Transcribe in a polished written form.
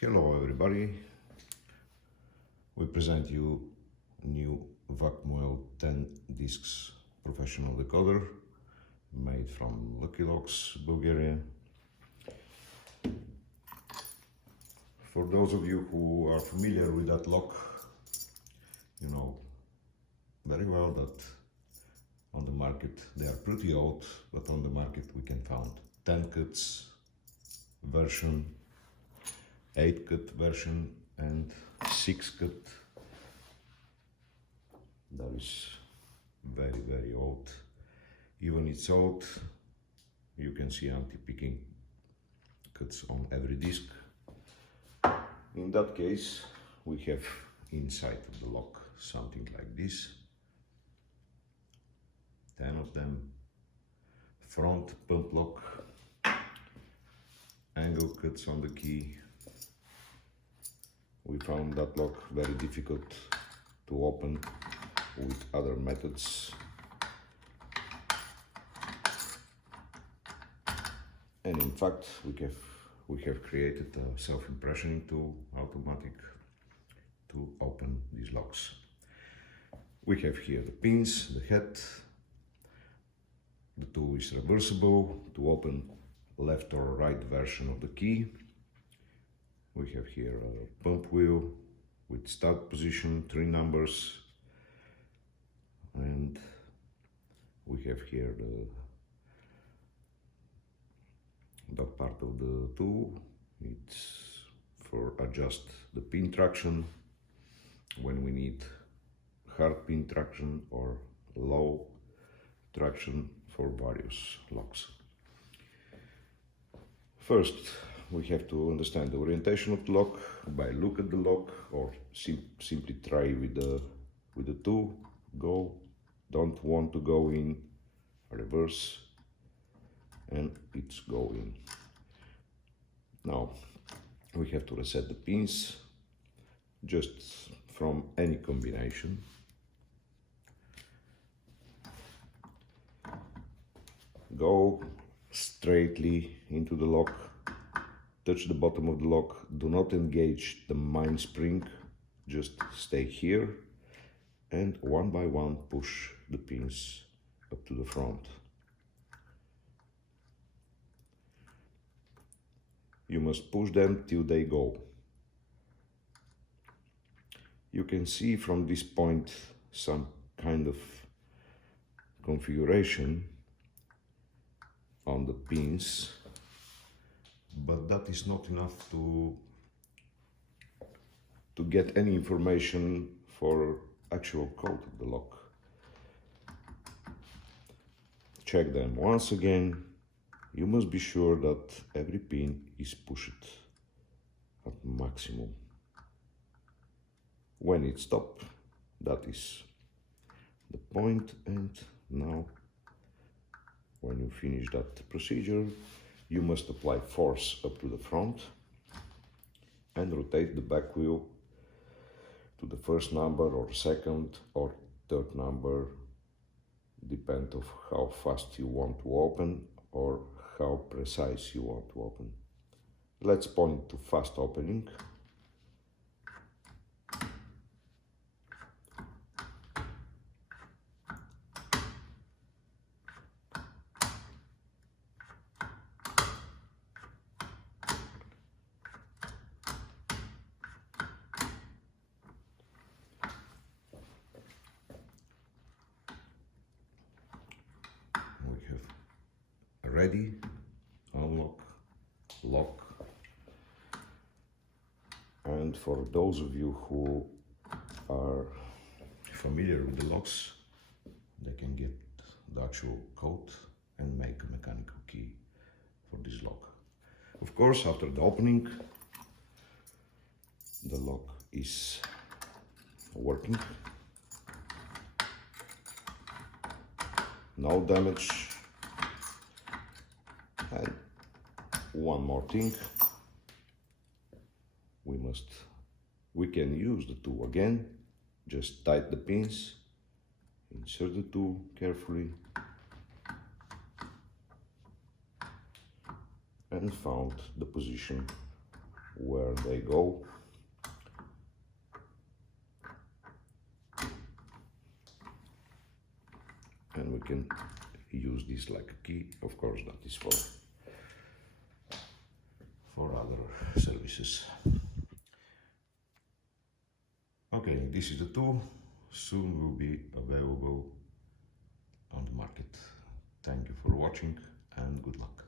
Hello everybody, we present you new Vak Muel 10 discs professional decoder made from Lucky Locks, Bulgaria. For those of you who are familiar with that lock, you know very well that on the market they are pretty old, but on the market we can find 10 cuts version, 8 cut version and 6 cut. That is very old. Even it's old, you can see anti-picking cuts on every disc. In that case, we have inside of the lock something like this. 10 of them. Front pump lock, angle cuts on the key. We found that lock very difficult to open with other methods. And in fact, we have created a self-impressioning tool, automatic, to open these locks. We have here the pins, the head. The tool is reversible to open left or right version of the key. We have here a pump wheel with start position, 3 numbers, and we have here that part of the tool. It's for adjust the pin traction when we need hard pin traction or low traction for various locks. First, we have to understand the orientation of the lock by look at the lock, or simply try with the tool. Don't want to go in, reverse, and it's going. Now we have to reset the pins just from any combination. Go straightly into the lock, touch the bottom of the lock, do not engage the main spring, just stay here, and one by one push the pins up to the front. You must push them till they go. You can see from this point some kind of configuration on the pins, but that is not enough to get any information for actual code of the lock. Check them once again. You must be sure that every pin is pushed at maximum. When it stops, that is the point, and now when you finish that procedure, you must apply force up to the front and rotate the back wheel to the first number or second or third number, depend of how fast you want to open or how precise you want to open. Let's point to fast opening. Ready, unlock, lock. And for those of you who are familiar with the locks, they can get the actual code and make a mechanical key for this lock. Of course, after the opening, the lock is working. No damage. And one more thing, we can use the tool again. Just tighten the pins, insert the tool carefully, and found the position where they go. And we can use this like a key. Of course, that is for other services. Okay, this is the tool. Soon will be available on the market. Thank you for watching and good luck.